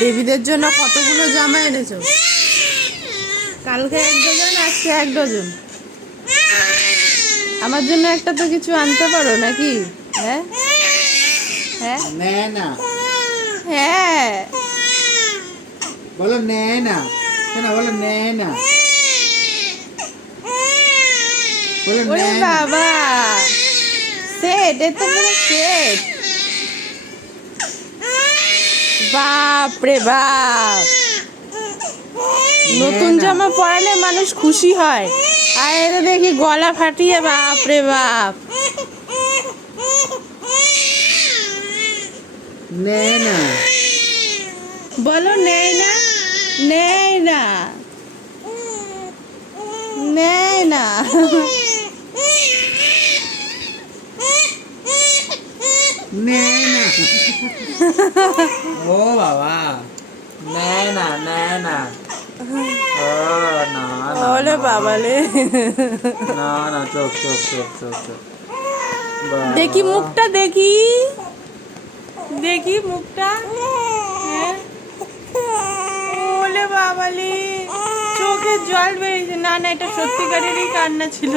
দেবীদের জন্য কতগুলো জামা এনেছো? কালকে 1 ডজন, আজকে 1 ডজন। আমার জন্য একটা তো কিছু আনতে পারো নাকি? হ্যাঁ হ্যাঁ নেয় না, হ্যাঁ। বলো নেয় না, শোনা বলো নেয় না, বলো ওরে নেয় না। বাবা, সেট, এত বড় সেট! বাপ রে বাপ! নতুন নেয় না, জামা পরালে মানুষ খুশি হয়, আর এটা দেখি গলা ফাটিয়ে, বাপ রে বাপ! নেয় না, বলো নেয় না, নেয় না, নেয় না। নেয় না। ও বাবা, নেয় না, নেয় না। ও না না ওলে না বাবালে! না না, চোখ চোখ চোখ চোখ চোখ। দেখি বাবা। মুখটা, দেখি দেখি মুখটা। হ্যাঁ, ওলে বাবালে, চোখে জল বেরিয়েছে। না না, এটা সত্যিকারেরই কান্না ছিল।